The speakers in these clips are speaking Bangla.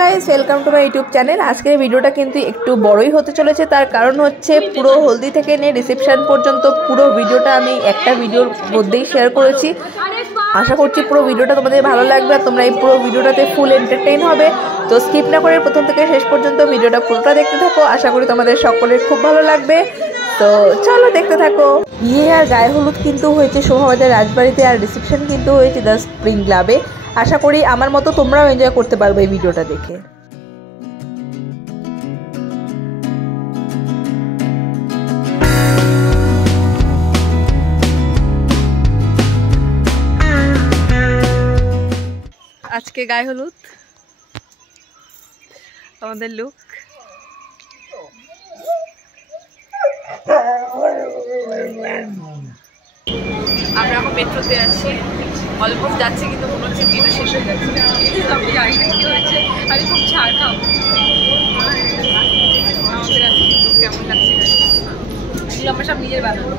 Guys, welcome to my YouTube channel. আজকের ভিডিওটা কিন্তু একটু বড়ই হতে চলেছে, তার কারণ হচ্ছে পুরো হলদি থেকে নিয়ে রিসেপশন পর্যন্ত পুরো ভিডিওটা আমি একটা ভিডিওর মধ্যেই শেয়ার করেছি। আশা করছি পুরো ভিডিওটা তোমাদের ভালো লাগবে আর তোমরা এই পুরো ভিডিওটাতে ফুল এন্টারটেইন হবে। তো স্কিপ না করে প্রথম থেকে শেষ পর্যন্ত ভিডিওটা পুরোটা দেখতে থাকো। আশা করি তোমাদের সকলের খুব ভালো লাগবে। তো চলো দেখতে থাকো। বিয়ে আর গায়ে হলুদ কিন্তু হয়েছে শোভাবাজার রাজবাড়িতে, আর রিসেপশন কিন্তু হয়েছে দ্য স্প্রিং ক্লাবে। আশা করি আমার মতো তোমরাও এনজয় করতে পারবে এই ভিডিওটা দেখে। আজকে গায়ে হলুদ আমাদের লুক। আমরা এখন মেট্রোতে আছি, অলমোস্ট যাচ্ছি, কিন্তু মনে হচ্ছে দিনটা শেষ হয়ে যাচ্ছে। আমি জানি না কি হয়েছে, আমি খুব ঝাড় খাবো। আমাদের আজকে কিন্তু কেমন লাগছে এগুলো আমরা সব নিজের বানাবো,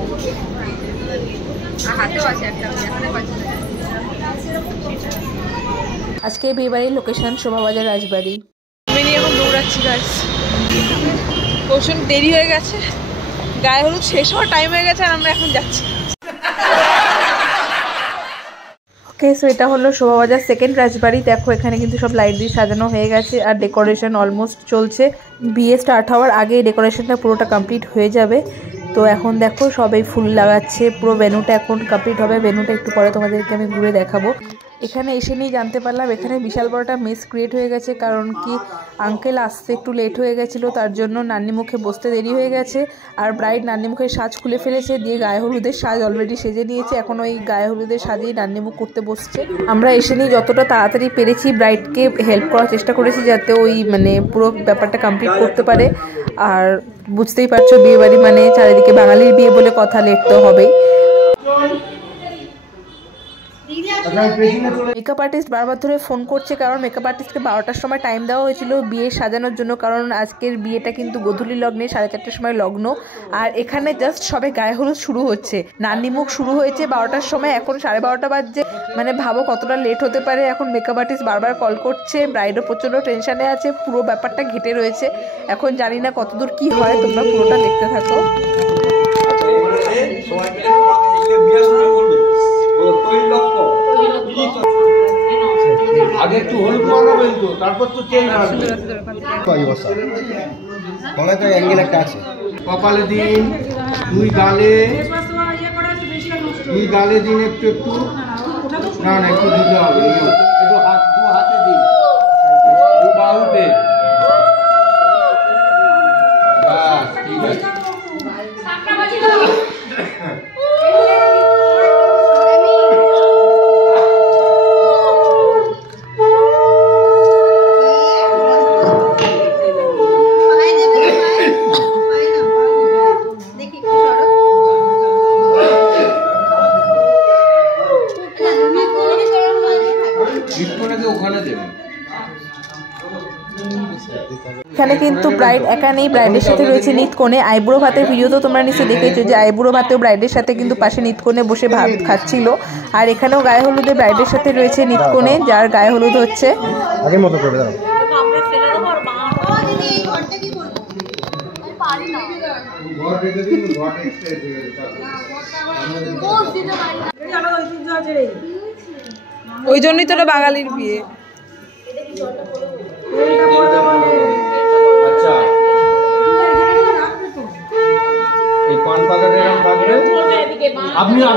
আর হাতেও আছে একটা, এখানে পাচ্ছি। আজকে বিয়েবাড়ির লোকেশন শোভাবাজার রাজবাড়ি। আমি নিয়ে এখন দৌড়াচ্ছি গাছ, প্রচুর দেরি হয়ে গেছে, গায়ে হলুদ শেষ হওয়ার টাইম হয়ে গেছে আর আমরা এখন যাচ্ছি। ওকে, সো এটা হলো শোভাবাজার সেকেন্ড রাজবাড়ি। দেখো এখানে কিন্তু সব লাইট দিয়ে সাজানো হয়ে গেছে আর ডেকোরেশন অলমোস্ট চলছে। বিয়ে স্টার্ট হওয়ার আগে ডেকোরেশনটা পুরোটা কমপ্লিট হয়ে যাবে। তো এখন দেখো সবাই ফুল লাগাচ্ছে, পুরো ভেন্যুটা এখন কমপ্লিট হবে। ভেন্যুটা একটু পরে তোমাদেরকে আমি ঘুরে দেখাবো। এখানে এসে নিয়ে জানতে পারলাম এখানে বিশাল বড়টা মেস ক্রিয়েট হয়ে গেছে, কারণ কি আঙ্কেল আসতে একটু লেট হয়ে গেছিলো, তার জন্য নান্নি মুখে বসতে দেরি হয়ে গেছে। আর ব্রাইড নান্নি মুখের সাজ খুলে ফেলেছে, দিয়ে গায়ে হলুদের সাজ অলরেডি সেজে নিয়েছে। এখন ওই গায়ে হলুদের সাজেই নান্নি মুখ করতে বসছে। আমরা এসে নিয়ে যতটা তাড়াতাড়ি পেরেছি ব্রাইডকে হেল্প করার চেষ্টা করেছি, যাতে ওই পুরো ব্যাপারটা কমপ্লিট করতে পারে। আর বুঝতেই পারছো বিয়ে বাড়ি মানে চারিদিকে বাঙালির বিয়ে বলে কথা, লেট তো হবেই। মেকআপ আর্টিস্ট বারবার ধরে ফোন করছে, কারণ মেকআপ আর্টিস্টকে 12টার সময় টাইম দেওয়া হয়েছিল বিয়ে সাজানোর জন্য, কারণ আজকের বিয়েটা কিন্তু গোধূলি লগ্নে 4:30টার সময় লগ্ন। আর এখানে জাস্ট সবে গায়ে হলুদ শুরু হচ্ছে, নান্নিমুখ শুরু হয়েছে 12টার সময়, এখন 12:30 বাজছে। ভাবো কতটা লেট হতে পারে। এখন মেকআপ আর্টিস্ট বারবার কল করছে, ব্রাইডও প্রচণ্ড টেনশনে আছে, পুরো ব্যাপারটা ঘেটে রয়েছে। এখন জানি না কতদূর কি হয়, তোমরা পুরোটা দেখতে থাকো। আগে একটু হলুদ মাখাবেন তো, তারপর তো তেল মাখবেন। অ্যাঙ্গেল একটা আছে। কপালে দিন, দুই গালে দিন একটু একটু, না একটু দিতে হবে, একটু হাত, দু হাতে দিন, দু বাহুতে। বাস, ঠিক আছে। এখানে কিন্তু ব্রাইড একা নেই, ব্রাইডের সাথে রয়েছে নিতকনে। আইবুড়ো ভাতের ভিডিও তো তোমরা নিশ্চয়ই দেখেছো, যে আইবুড়ো ভাতেও ব্রাইডের সাথে কিন্তু পাশে নিতকনে বসে ভাত খাচ্ছিল। আর এখানেও গায়ে হলুদে ব্রাইডের সাথে রয়েছে নিতকনে, যার গায়ে হলুদ হচ্ছে। আগের মতো করে দাও। ওই জন্যই তো বাঙালির বিয়ে। আচ্ছা, এই পান পাতাটা এরকম থাকবে, আপনি না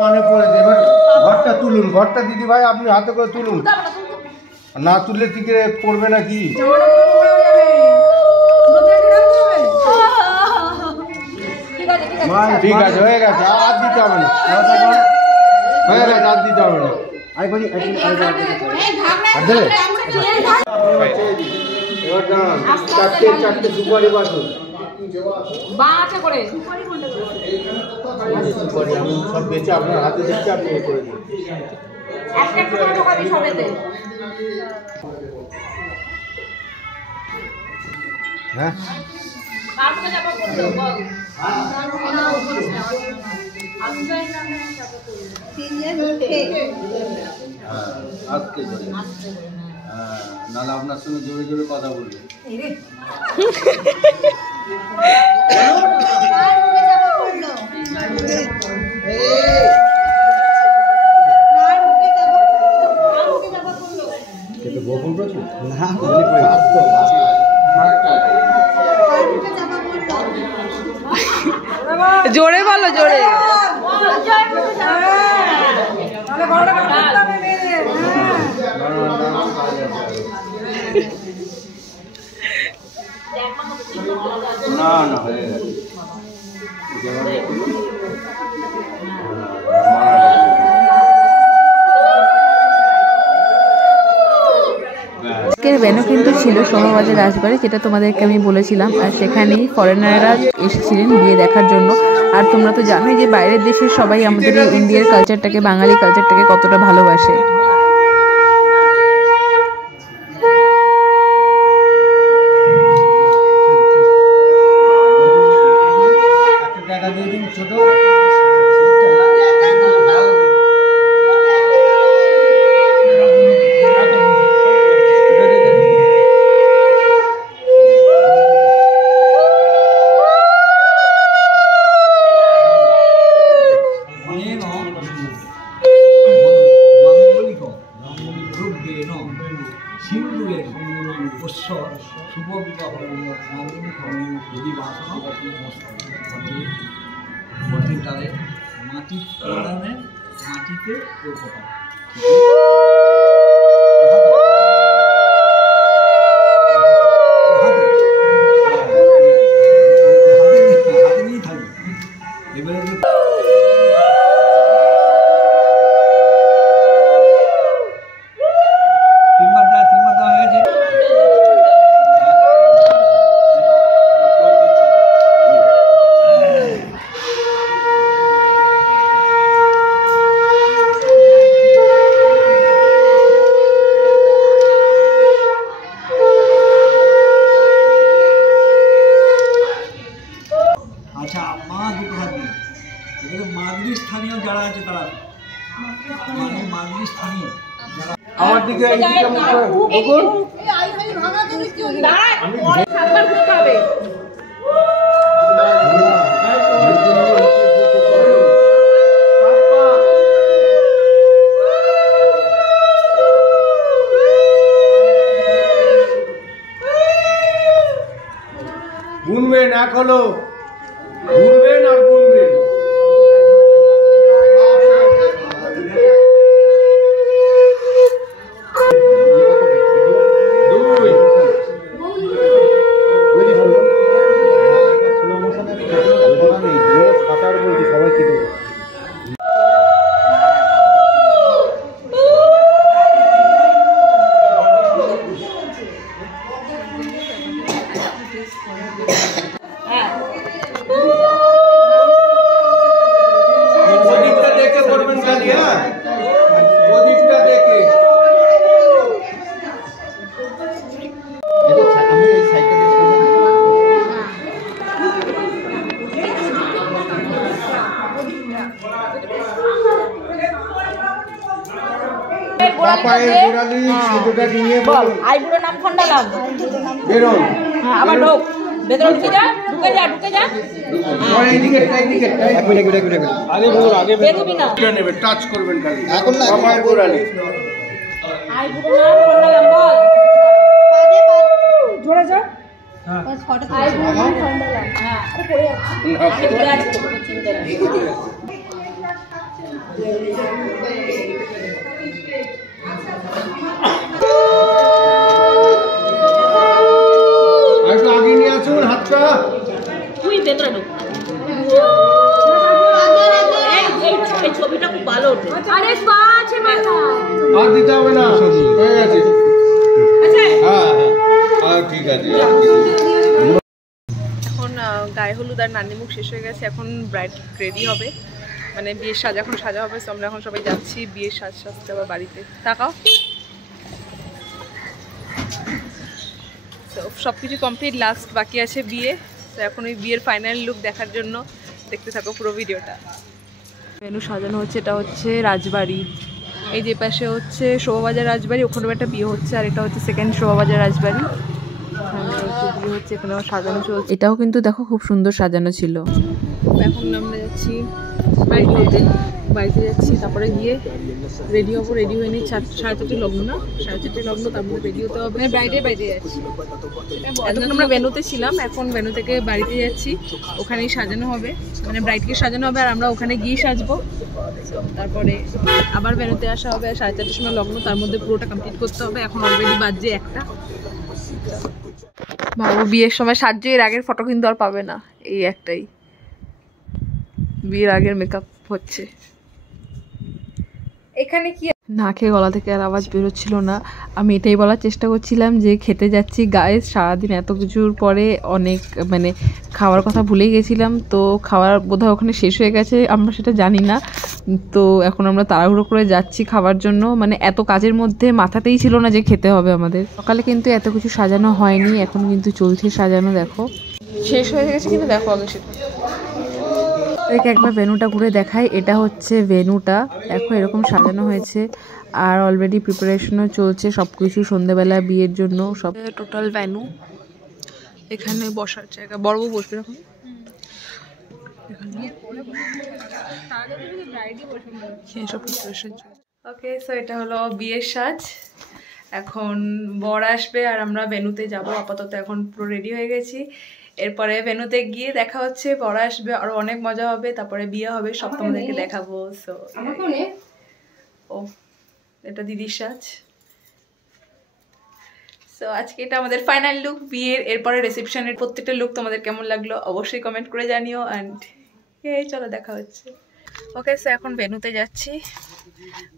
পানে পড়ে দেবেন। ঘরটা তুলুন, ঘরটা দিদি ভাই আপনি হাতে করে তুলুন, না তুললে টিকে পড়বে নাকি। ঠিক আছে, হয়ে গেছে, আর দিতে হবে না, হয়ে গেছে, আর দিতে হবে না। চারটে সুপারি বাসন সব বেঁচে আপনার হাতে দিচ্ছে, আপনি করে দিন। হ্যাঁ আজকে করে নাহলে আপনার সঙ্গে জোরে জোরে কথা বলবে। জোরে বলো, জোরে। না না হয়ে গেছে। আজকের ভেন্যু কিন্তু ছিল শোভাবাজার রাজবাড়ি, যেটা তোমাদেরকে আমি বলেছিলাম। আর সেখানেই ফরেনাররা এসেছিলেন বিয়ে দেখার জন্য। আর তোমরা তো জানোই যে বাইরের দেশের সবাই আমাদের এই ইন্ডিয়ার কালচারটাকে, বাঙালি কালচারটাকে কতটা ভালোবাসে। মাটিতে আমার দিকে গুনবেন, এক হলো ঘুরবেন আর গুনবেন। পাপায়ের গোড়ালি সুতোটা নিয়ে বল আইবুড়ো নাম খন্ডালাম বেরোন। হ্যাঁ আবার ঢোক ভেতরে ঢুকে যা ঢুকে যা ঢুকে যা পরে এদিকে এক মিনিট আগে বল, আগে দেখবি না নেবে, টাচ করবেন খালি এখন না। পাপায়ের গোড়ালি আইবুড়ো নাম খন্ডালাম বল পাদে পাদ জোরে যা হ্যাঁ আইবুড়ো নাম খন্ডালাম হ্যাঁ আরে পড়ে যাচ্ছে আমি পড়ে আছি কোনো চিন্তা নেই। একটু আগে নিয়ে আসুন হাতটা। তুই ভেতরে ঢুক এই ছবিটা খুব ভালো ওঠে। আরে পা আছে মাথা আর দিতে হবে না, হয়ে গেছে। আচ্ছা হ্যাঁ ঠিক আছে। এখন গায়ে হলুদ আর নান্নিমুখ শেষ হয়ে গেছে। এখন ব্রাইড রেডি হবে, মানে বিয়ের সাজ এখন সাজা হবে। তো আমরা এখন সবাই যাচ্ছি বিয়ের সাজ সাজতে আবার বাড়িতে। তাকাও, তো সব কিছু কমপ্লিট, লাস্ট বাকি আছে বিয়ে। তো এখন ওই বিয়ের ফাইনাল লুক দেখার জন্য দেখতে থাকো পুরো ভিডিওটা। মেনু সাজানো হচ্ছে, এটা হচ্ছে রাজবাড়ি। এই যে পাশে হচ্ছে শোভাবাজার রাজবাড়ি, ওখানেও একটা বিয়ে হচ্ছে, আর এটা হচ্ছে সেকেন্ড শোভাবাজার রাজবাড়ি। বিয়ে হচ্ছে, এখানেও সাজানো চলছে। এটাও কিন্তু দেখো খুব সুন্দর সাজানো ছিল। এখন আমরা যাচ্ছি বাড়িতে যাচ্ছি, তারপরে গিয়ে রেডি হবো। রেডি হয়ে নিই, 4:30 লগ্ন না, 4:30 লগ্ন, তারপরে রেডি হতে হবে। বাইরে যাচ্ছি, এতক্ষণ আমরা ভেন্যুতে ছিলাম, এখন ভেন্যু থেকে বাড়িতে যাচ্ছি। ওখানেই সাজানো হবে, মানে ব্রাইডকে সাজানো হবে, আর আমরা ওখানে গিয়ে সাজবো। তারপরে আবার ভেন্যুতে আসা হবে, 4:30 সময় লগ্ন, তার মধ্যে পুরোটা কমপ্লিট করতে হবে। এখন অলরেডি বাজছে 1টা। বাবু বিয়ের সময় সাজছে, এর আগের ফটো কিন্তু আর পাবে না, এই একটাই বিয়ের আগের মেকআপ হচ্ছে। এখানে কি না খেয়ে গলা থেকে আর আওয়াজ বেরোচ্ছিল না। আমি এটাই বলার চেষ্টা করছিলাম যে খেতে যাচ্ছি গাইস, সারাদিন এত কিছুর পরে অনেক মানে খাওয়ার কথা ভুলেই গেছিলাম। তো খাওয়ার বোধহয় ওখানে শেষ হয়ে গেছে, আমরা সেটা জানি না। তো এখন আমরা তাড়াহুড়ো করে যাচ্ছি খাওয়ার জন্য, মানে এত কাজের মধ্যে মাথাতেই ছিল না যে খেতে হবে আমাদের। সকালে কিন্তু এত কিছু সাজানো হয়নি, এখন কিন্তু চলছে সাজানো। দেখো শেষ হয়ে গেছে কিন্তু দেখো আগে সেটা। একবার ভেন্যুটা ঘুরে দেখাই, এটা হচ্ছে ভেন্যুটা, দেখো এরকম সাজানো হয়েছে, আর অলরেডি প্রিপারেশনও চলছে সব কিছু সন্ধ্যেবেলা বিয়ের জন্য। সব টোটাল ভেন্যু, এখানে বসার জায়গা, বড় বউ বসবে এখন। ওকে, সো এটা হলো বিয়ের সাজ। এখন বর আসবে আর আমরা ভেন্যুতে যাব। আপাতত এখন পুরো রেডি হয়ে গেছি। এরপরে ভেন্যুতে গিয়ে দেখা হচ্ছে, বর আসবে, আরো অনেক মজা হবে, তারপরে বিয়ে হবে, সব তোমাদেরকে দেখাবো। সো ও এটা দিদির সাজ। সো আজকে এটা আমাদের ফাইনাল লুক বিয়ের। এরপরে রিসেপশনের প্রত্যেকটা লুক তোমাদের কেমন লাগলো অবশ্যই কমেন্ট করে জানিও। অ্যান্ড চলো দেখা হচ্ছে। ওকে, সো এখন ভেন্যুতে যাচ্ছি,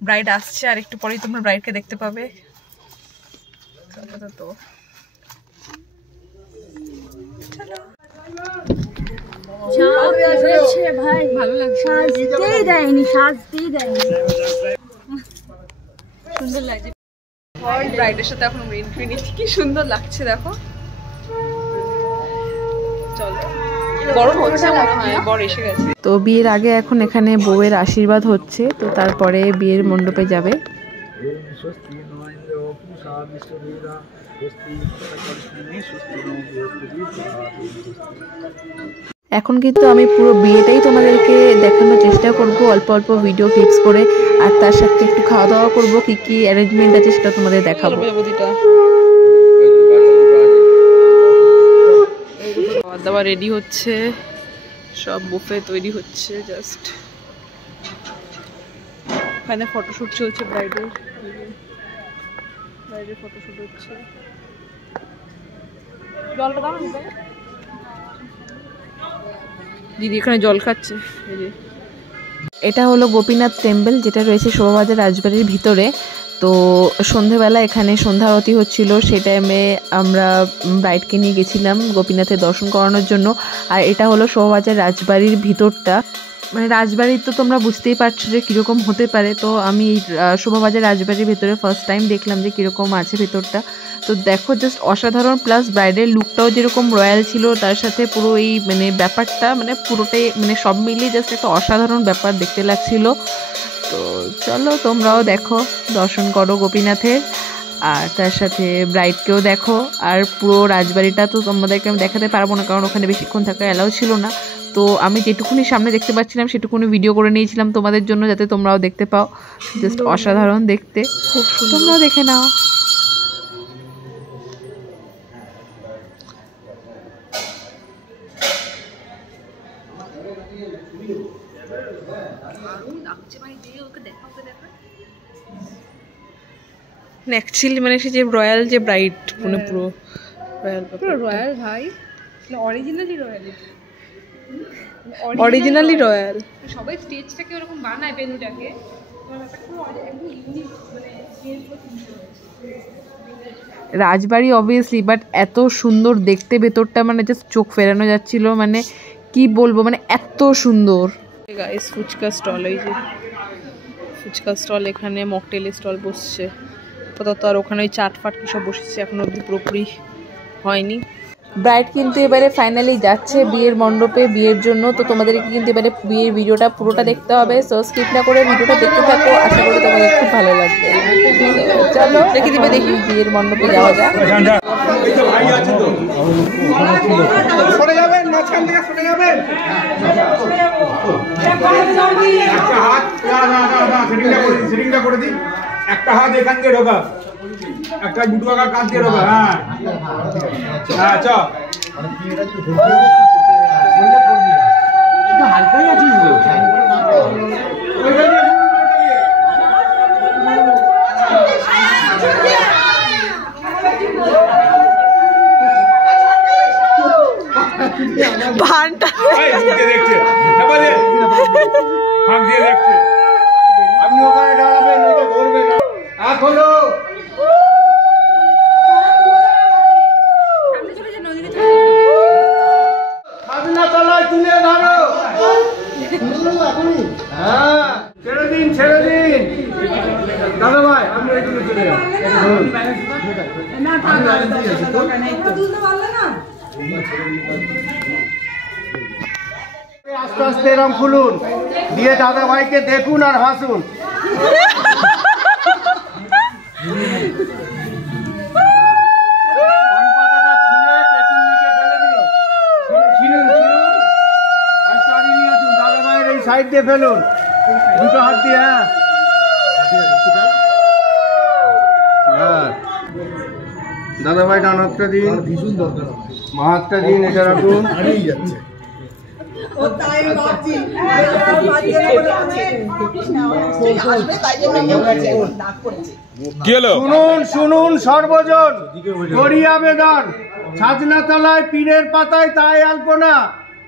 ব্রাইড আসছে, আর একটু পরেই তোমরা ব্রাইডকে দেখতে পাবে। তো ভালো লাগছে, সাজতেই দেয়নি। সুন্দর লাগছে ব্রাইডের সাথে, এখন এন্ট্রি নিচ্ছি, কি সুন্দর লাগছে দেখো। চলো, গরম হচ্ছে মনে হয়, বর এসে গেছে। তো বিয়ের আগে এখন এখানে বউয়ের আশীর্বাদ হচ্ছে, তো তারপরে বিয়ের মণ্ডপে যাবে। এখন কিন্তু আমি পুরো বিয়েটাই তোমাদেরকে দেখানোর চেষ্টা করব, অল্প অল্প ভিডিও ক্লিপস করে, আর তার সাথে একটু খাওয়া দাওয়া করবো, কি কি অ্যারেঞ্জমেন্ট আছে সেটা তোমাদের দেখাবো। খাওয়া দাওয়া রেডি হচ্ছে, সব বুফে তৈরি হচ্ছে, জাস্ট এখানে ফটোশুট চলছে, ব্রাইডের ফটোশুট হচ্ছে। জলটা দাও না দিদি, এখানে জল খাচ্ছে। এটা হলো গোপীনাথ টেম্পল, যেটা রয়েছে শোভাবাজার রাজবাড়ির ভিতরে। তো সন্ধেবেলা এখানে সন্ধ্যা আরতি হচ্ছিল, সেই টাইমে আমরা ব্রাইডকে নিয়ে গেছিলাম গোপীনাথের দর্শন করানোর জন্য। আর এটা হলো শোভাবাজার রাজবাড়ির ভিতরটা, মানে রাজবাড়ির তো তোমরা বুঝতেই পারছো যে কীরকম হতে পারে। তো আমি শোভাবাজার রাজবাড়ির ভেতরে ফার্স্ট টাইম দেখলাম যে কীরকম আছে ভেতরটা। তো দেখো জাস্ট অসাধারণ, প্লাস ব্রাইডের লুকটাও যেরকম রয়্যাল ছিল, তার সাথে পুরো এই মানে ব্যাপারটা মানে পুরোটাই মানে সব মিলিয়ে জাস্ট একটা অসাধারণ ব্যাপার দেখতে লাগছিল। তো চলো তোমরাও দেখো, দর্শন করো গোপীনাথের, আর তার সাথে ব্রাইডকেও দেখো। আর পুরো রাজবাড়িটা তো তোমাদেরকে আমি দেখাতে পারবো না, কারণ ওখানে বেশিক্ষণ থাকা অ্যালাউ ছিল না। তো আমি যেটুকুনি সামনে দেখতে পাচ্ছিলাম সেটুকুনি ভিডিও করে নিয়েছিলাম তোমাদের জন্য, যাতে তোমরাও দেখতে পাও। জাস্ট অসাধারণ দেখতে, খুব সুন্দর, তোমরাও দেখে নাও। অ্যাকচুয়ালি মানে সে যে রয়্যাল যে ব্রাইড, মানে পুরো রয়্যাল ভাই, অরিজিনালি রয়্যাল। সবাই স্টেজটাকে ওরকম বানায়, ভেন্যুটাকে রাজবাড়ি অবভিয়াসলি, বাট এত সুন্দর দেখতে ভেতরটা, মানে জাস্ট চোখ ফেরানো যাচ্ছিল, মানে কি বলবো, মানে এত সুন্দর। গাইস ফুচকা স্টল, এই যে ফুচকা স্টল, এখানে মকটেলের স্টল বসছে আপাতত, আর ওখানে ওই চাট ফাট কি সব বসেছে, এখন অবধি পুরোপুরি হয়নি। ব্রাইড কিন্তু এবারে ফাইনালি যাচ্ছে বিয়ের মণ্ডপে বিয়ের জন্য। তো তোমাদেরকে কিন্তু এবারে বিয়ের ভিডিওটা পুরোটা দেখতে হবে, সো স্কিপ না করে ভিডিওটা দেখতে থাকো, আশা করি তোমাদের খুব ভালো লাগবে। চলো দেখে দিবে, দেখি বিয়ের মণ্ডপে যাওয়া যাক। একটা হাত এখান দিয়ে ঢোকা, একটা দুটো টাকা কাঁধ দিয়ে ঢোকা। হ্যাঁ হ্যাঁ চ হালকাই আছিস ভানটা দেখছে ফাঁক দিয়ে দেখছে। আপনি ওখানে দাঁড়াবেন, ওইটা ধরবেন এখনো। খাজনা তলায় তুলে ধরো। হ্যাঁ ছেড়ে দিন, ছেড়ে দিন। দাদা ভাই আপনি এইগুলো চলে যান। আস্তে আস্তে এরম খুলুন, দিয়ে দাদা ভাইকে দেখুন আর হাসুন। পান পাতাটা ছিঁড়ে পেছন দিকে ফেলে দিন। ছিঁড়ুন ছিঁড়ুন আর চাবি নিয়ে আসুন। দাদা ভাইয়ের এই সাইড দিয়ে ফেলুন, দুটো হাত দিয়ে। হ্যাঁ দাদা ভাই ডান হাতটা দিন, ভীষণ দরকার, মা হাতটা দিন, এটা রাখুন। যাচ্ছে শুনুন শুনুন সর্বজন, গড়িয়া বেদন সাজনা তলায় পীরের পাতায় তাই আলপনা,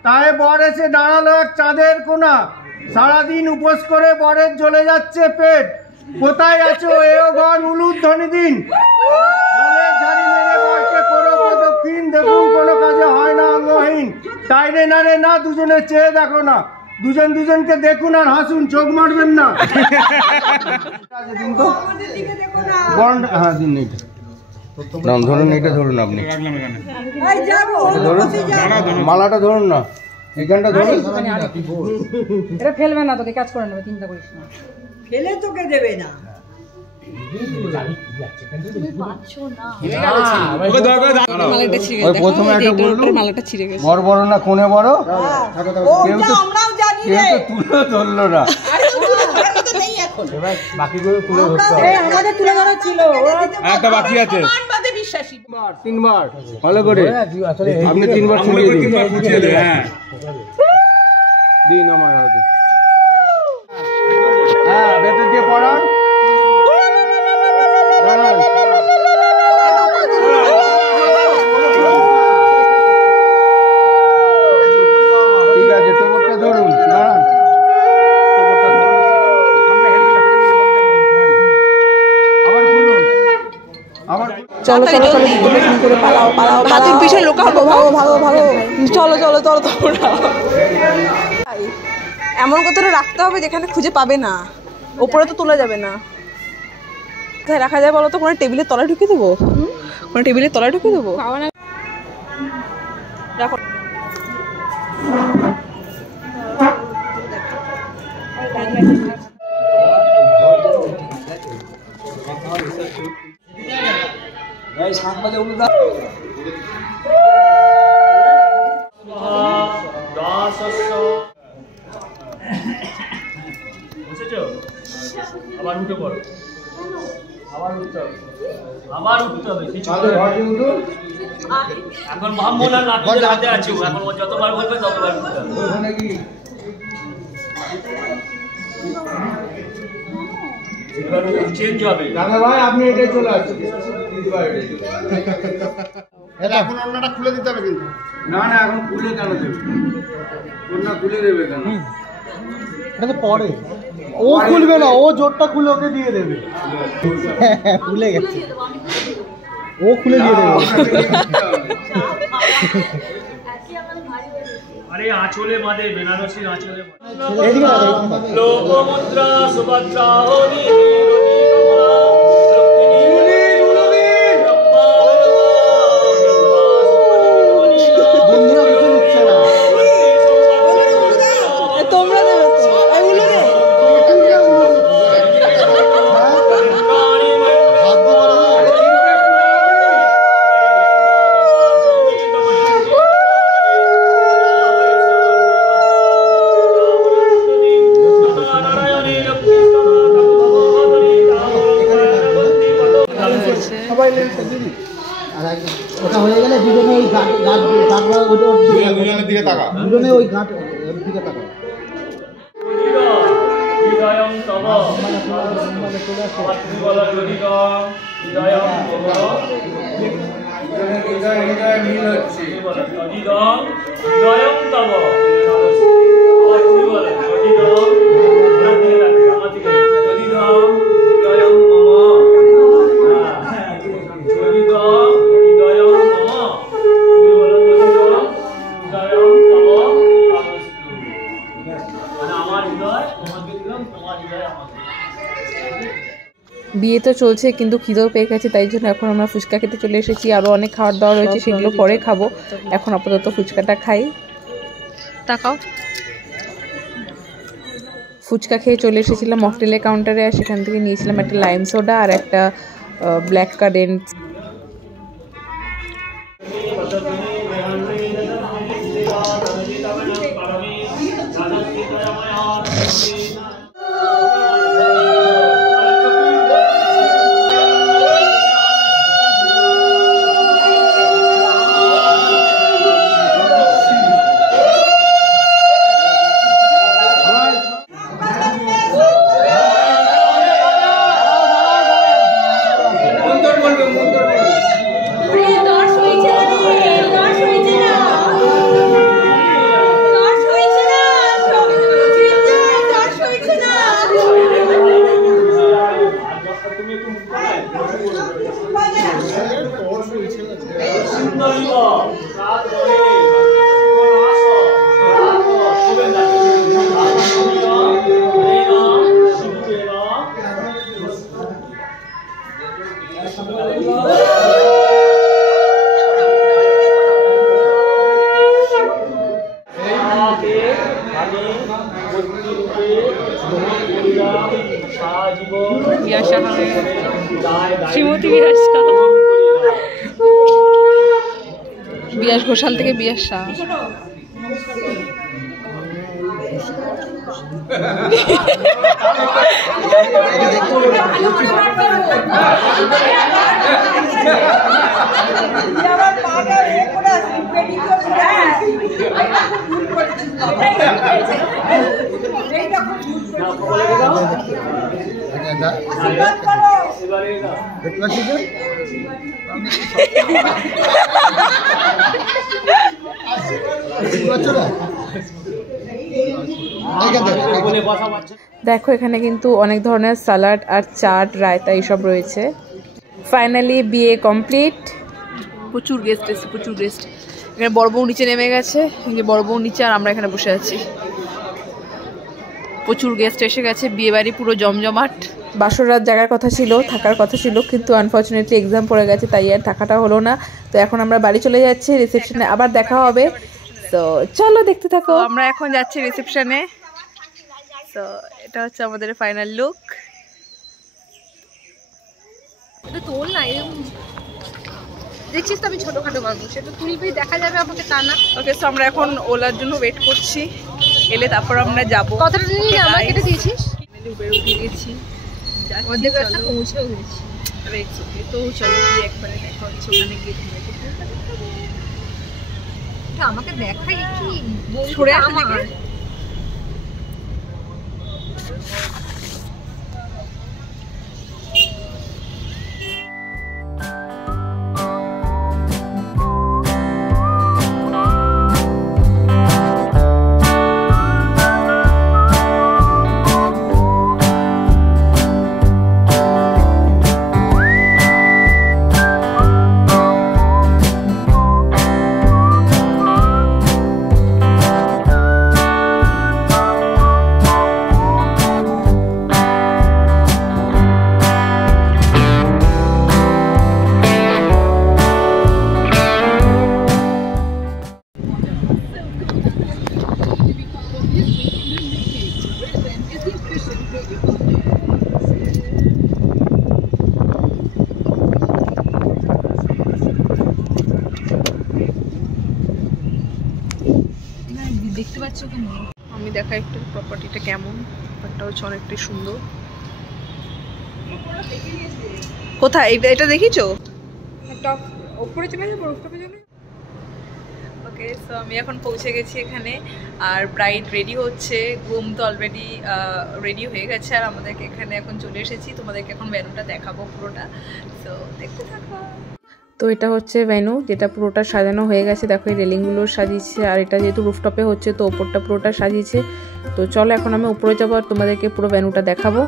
তাই বর এসে দাঁড়ালো এক চাঁদের কোনা। সারাদিন উপোস করে বরের জ্বলে যাচ্ছে পেট, কোথায় আছো এও গণ উলুধ্বনি দিন। জলের ঝাড়ি মেরে বরকে করো প্রদক্ষিণ, দেখুন কোনো কাজে হয় না অঙ্গহীন। তাই রে না রে না, দুজনে চেয়ে দেখো না, দুজন দুজনকে দেখুন আর হাসুন, চোখ মারবেন না। হ্যাঁ দিন এইটা ধরুন, এইটা ধরুন, আপনি মালাটা ধরুন না, এইখানটা ধরুন। এটা ফেলবে না, তোকে কাজ করে নেবে, চিন্তা করিস না। ফেলে তোকে দেবে না। বড় বড় না কোনে বড়, কেউ তো তুলে ধরলো না। আমাদের তুলে ধরা ছিল, একটা বাকি আছে। তিনবার ভালো করে আপনি তিনবার ফুটিয়ে দিন। হ্যাঁ দিন আমার হাতে। হ্যাঁ ভেতর দিয়ে পড়ান। ঠিক আছে, টোপরটা ধরুন, দাঁড়ান। আবার খুলুন, আবার চলো চলো চলো করে পালাও পালাও, হাতের পিছনে লুকাবো, ভাগো ভাগো ভাগো, চলো চলো চলো তোমরা। এমন কোথাও রাখতে হবে যেখানে খুঁজে পাবে না, ওপরে তো তোলা যাবে না। কোথায় রাখা যায় বলো তো? কোনো টেবিলের তলায় ঢুকিয়ে দেবো, কোনো টেবিলের তলায় ঢুকিয়ে দেবো। রাখো। আবার উঠে পড়ো, আবার উঠতে হবে, আবার উঠতে হবে। এখন মোহাম্মদ আর নাটকের হাতে আছে, এখন যতবার বলবে ততবার উঠতে হবে। চেঞ্জ হবে। দাদা ভাই আপনি এটাই চলে আসছেন, এখন অন্যটা খুলে দিতে হবে কিন্তু। না না এখন খুলে কেন দেবে, অন্য খুলে দেবে কেন? এটা তো পরে ও খুলবে না, ও জোরটা খুলে ওকে দিয়ে দেবে। খুলে গেছে, ও খুলে দিয়ে দেবে। আরে আঁচলে বাঁধে, বেনারসির আঁচলে এদিকে না, লোকমুদ্রা সুভদ্রা হরি দিকে তাকা, দুজনে ওই ঘাট দিকে তাকা। হৃদয়ং তব তুমি বলো হৃদয়ং হৃদয় মিল হচ্ছে হৃদয়ং তব তুমি বলো হৃদয়ং বিয়ে তো চলছে কিন্তু খিদেও পেয়ে গেছে, তাই জন্য এখন আমরা ফুচকা খেতে চলে এসেছি। আরও অনেক খাবার দাওয়া রয়েছে, সেগুলো পরে খাবো। এখন আপাতত ফুচকাটা খাই। তাকাও। ফুচকা খেয়ে চলে এসেছিলাম মকটেলের কাউন্টারে, আর সেখান থেকে নিয়েছিলাম একটা লাইম সোডা আর একটা ব্ল্যাক কারেন্ট। শ্রীমতী বিয়াস ঘোষাল থেকে বিয়াস শাহ। দেখো এখানে কিন্তু অনেক ধরনের সালাড আর চাট, রায়তা এইসব রয়েছে। ফাইনালি বিয়ে কমপ্লিট। প্রচুর গেস্ট এসেছে, প্রচুর গেস্ট। এখানে বড় বউ নিচে নেমে গেছে, বড় বউ নিচে আর আমরা এখানে বসে আছি। প্রচুর গেস্ট এসে গেছে, বিয়ে বাড়ি পুরো জমজমাট। বাসর রাত জাগার কথা ছিল, থাকার কথা ছিল, কিন্তু আনফর্চুনেটলি এক্সাম পড়ে গেছে, তাই আর থাকাটা হলো না। তো এখন আমরা বাড়ি চলে যাচ্ছি, রিসেপশনে আবার দেখা হবে। তো চলো দেখতে থাকো। আমরা এখন যাচ্ছি রিসেপশনে। তো এটা হচ্ছে আমাদের ফাইনাল লুক। তোল না, দেখছিস তো আমি ছোটখাটো মানুষ, এটা তুলবি, দেখা যাবে আমাকে, তা না। ওকে, তো আমরা এখন ওলার জন্য ওয়েট করছি, এলে তারপর আমরা যাবো। কথাটা নিয়ে আমার কেটে দিয়েছিস, উঠে গেছি, অর্ধেক রাস্তা পৌঁছেও গেছি। তো চলো গিয়ে একবারে দেখা হচ্ছে ওখানে গিয়ে। আমাকে দেখাই কি ছড়ে আমার দেখতে পাচ্ছ কি? আমি দেখাই একটু প্রপার্টিটা কেমন। ব্যাপারটা হচ্ছে অনেকটাই সুন্দর। কোথায় এটা দেখিছো? টপ উপরে চলে যাবো, রুফটপে চলে। কত ওকে, সো আমি এখন পৌঁছে গেছি এখানে, আর ব্রাইড রেডি হচ্ছে, গ্রুম তো অলরেডি রেডি হয়ে গেছে, আর আমাদেরকে এখানে এখন চলে এসেছি। তোমাদেরকে এখন ভেন্যুটা দেখাবো পুরোটা, সো দেখতে থাকো। তো এটা হচ্ছে ভেন্যু, যেটা পুরোটা সাজানো হয়ে গেছে। দেখো এই রেলিংগুলো সাজিয়েছে, আর এটা যেহেতু রুফটপে হচ্ছে তো ওপরটা পুরোটা সাজিয়েছে। তো চলো এখন আমি উপরে যাবো আর তোমাদেরকে পুরো ভেন্যুটা দেখাবো।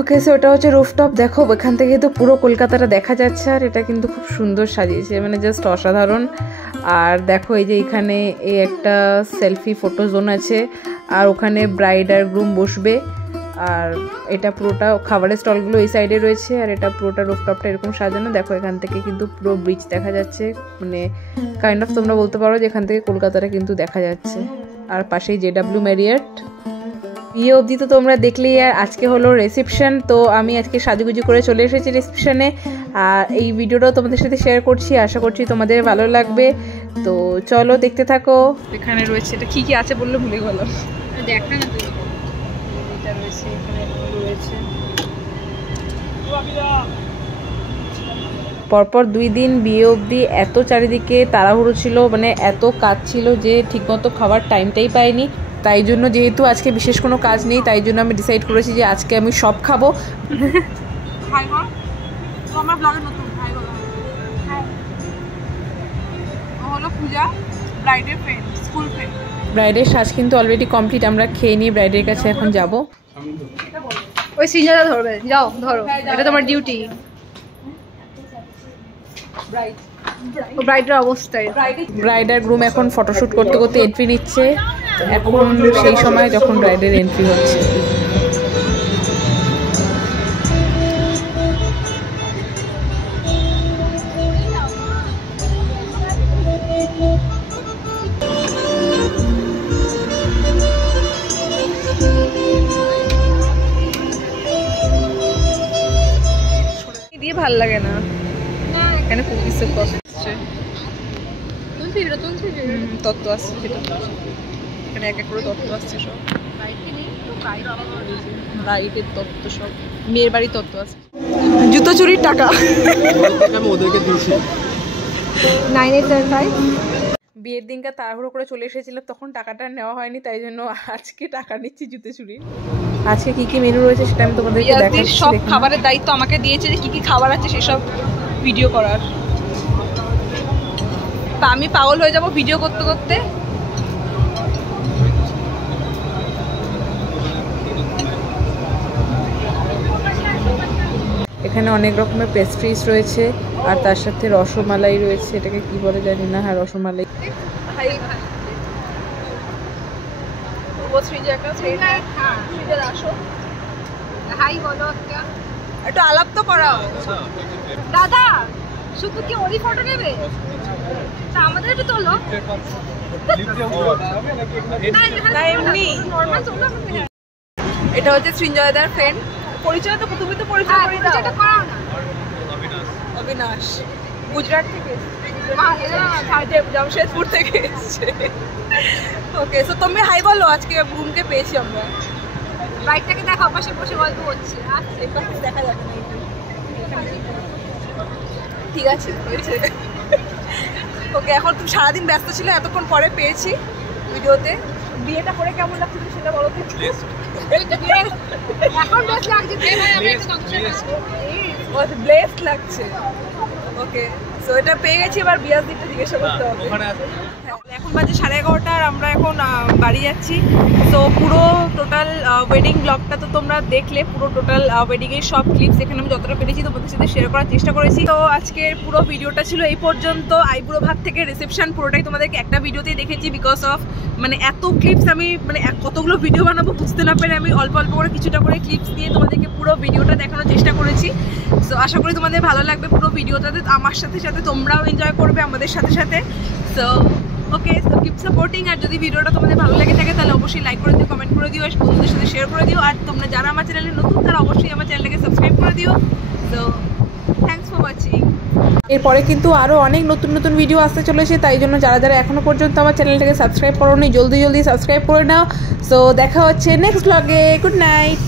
ওকে, সো এটা হচ্ছে রুফটপ। দেখো এখান থেকে তো পুরো কলকাতাটা দেখা যাচ্ছে, আর এটা কিন্তু খুব সুন্দর সাজিয়েছে, মানে জাস্ট অসাধারণ। আর দেখো এই যে এখানে এই একটা সেলফি ফটো জোন আছে, আর ওখানে ব্রাইড আর গ্রুম বসবে। আর এটা পুরোটা খাবারের স্টলগুলো এই সাইডে রয়েছে, আর এটা পুরোটা রুফটপটা এরকম সাজানো। দেখো এখান থেকে কিন্তু পুরো ব্রিজ দেখা যাচ্ছে, মানে কাইন্ড অফ তোমরা বলতে পারো যে এখান থেকে কলকাতাটা কিন্তু দেখা যাচ্ছে। আর পাশেই JW ম্যারিয়ট। বিয়ে অবধি তো তোমরা দেখলেই, আর আজকে হলো রিসেপশন। তো আমি আজকে সাজুগুজু করে চলে এসেছি রিসেপশনে, আর এই ভিডিওটাও তোমাদের সাথে শেয়ার করছি। আশা করছি তোমাদের ভালো লাগবে, তো চলো দেখতে থাকো। এখানে রয়েছে, এটা কি কি আছে বললে ভুলে গেলাম, দেখ না তুই। এটা রয়েছে, এখানে রয়েছে পরপর 2 দিন বিয়ে অবধি এত চারিদিকে তাড়াহুড়ো ছিল, মানে এত কাজ ছিল যে ঠিকমতো খাবার টাইমটাই পাইনি। তাই জন্য যেহেতু আজকে বিশেষ কোনো কাজ নেই, তাই জন্য আমি ডিসাইড করেছি যে আজকে আমি সব খাবো। ব্রাইডের সাজ কিন্তু অলরেডি কমপ্লিট, আমরা খেয়ে নিয়ে ব্রাইডের কাছে এখন যাব। ওই সিনজাটা ধরবে, যাও ধরো, এটা তোমার ডিউটি। ব্রাইডের অবস্থায় ব্রাইড আর গ্রুম এখন ফটোশুট করতে করতে এন্ট্রি নিচ্ছে। এখন সেই সময় যখন ব্রাইডের এন্ট্রি হচ্ছে। দিয়ে ভাল লাগে না, এখানে খুব কিছু করছে, তত্ত্ব আসছে, সেটা এখানে এক এক করে তত্ত্ব আসছে, সব ব্রাইডের তত্ত্ব, সব মেয়ের বাড়ির তত্ত্ব আছে। জুতো চুরির টাকা আমি ওদেরকে দিয়েছি 9875। বিয়ের দিনটা তাড়াহুড়ো করে চলে এসেছিলাম, তখন টাকাটা নেওয়া হয়নি, তাই জন্য আজকে টাকা নিচ্ছি জুতো চুরি। আজকে কি কি মেনু রয়েছে সেটা আমি তোমাদেরকে দেখাচ্ছি। সব খাবারের দায়িত্ব আমাকে দিয়েছে, যে কি কি খাবার আছে সেসব ভিডিও করার। আমি পাগল হয়ে যাব ভিডিও করতে করতে। এখানে অনেক রকমের পেস্ট্রিজ রয়েছে, আর তার সাথে রসমালাই রয়েছে, এটাকে কি বলে জানি না। হ্যাঁ, রসমালাই। একটু আলাপ তো করা। দাদা শুধু কি ওরই ফটো নেবে? তা আমাদের একটু তোলো। এটা হচ্ছে সৃঞ্জয়দার ফ্রেন্ড। পরিচয় তো তুমি তো পরিচয় করে দাও। অবিনাশ গুজরাট থেকে, জামশেদপুর থেকে এসেছে। ওকে, সো তুমি হাই বলো। আজকে গ্রুমকে পেয়েছি আমরা। বাইকটাকে দেখো, পাশে বসে গল্প হচ্ছে। দেখা যাবে না, ঠিক আছে হয়েছে। ওকে, এখন তুমি সারাদিন ব্যস্ত ছিল, এতক্ষণ পরে পেয়েছি ভিডিওতে। বিয়েটা করে কেমন লাগছে সেটা বলো তো। এখন বেশ লাগছে, ব্লেসড লাগছে। ওকে, সো এটা পেয়ে গেছি, এবার বিয়ার দিকটা জিজ্ঞাসা করতে হবে। এখন বাজে 11:30, আর আমরা এখন বাড়ি যাচ্ছি। তো পুরো টোটাল ওয়েডিং ব্লগটা তো তোমরা দেখলে, পুরো টোটাল ওয়েডিংয়ের সব ক্লিপস এখানে আমি যতটা পেরেছি তোমাদের সাথে শেয়ার করার চেষ্টা করেছি। তো আজকের পুরো ভিডিওটা ছিল এই পর্যন্ত। আইবুড়ো ভাত থেকে রিসেপশন পুরোটাই তোমাদেরকে একটা ভিডিওতেই দেখেছি, বিকজ অফ মানে এত ক্লিপস আমি মানে কতগুলো ভিডিও বানাবো বুঝতে না পেরে আমি অল্প অল্প করে কিছুটা করে ক্লিপস দিয়ে তোমাদেরকে পুরো ভিডিওটা দেখানোর চেষ্টা করেছি। সো আশা করি তোমাদের ভালো লাগবে পুরো ভিডিওটাতে, আমার সাথে সাথে তোমরাও এনজয় করবে আমাদের সাথে সাথে। So okay, so keep supporting. আর যদি ভিডিওটা তোমাদের ভালো লেগে থাকে তাহলে অবশ্যই লাইক করে দিও, কমেন্ট করে দিও, আর বন্ধুদের সাথে শেয়ার করে দিও। আর তোমরা যারা আমার চ্যানেলে নতুন তারা অবশ্যই আমার চ্যানেলটাকে সাবস্ক্রাইব করে দিও। So thanks for watching. এরপরে কিন্তু আরও অনেক নতুন নতুন ভিডিও আসতে চলেছে, তাই জন্য যারা যারা এখনও পর্যন্ত আমার চ্যানেলটাকে সাবস্ক্রাইব করোনি জলদি জলদি সাবস্ক্রাইব করে নাও। সো দেখা হচ্ছে নেক্সট ব্লগে। Good night.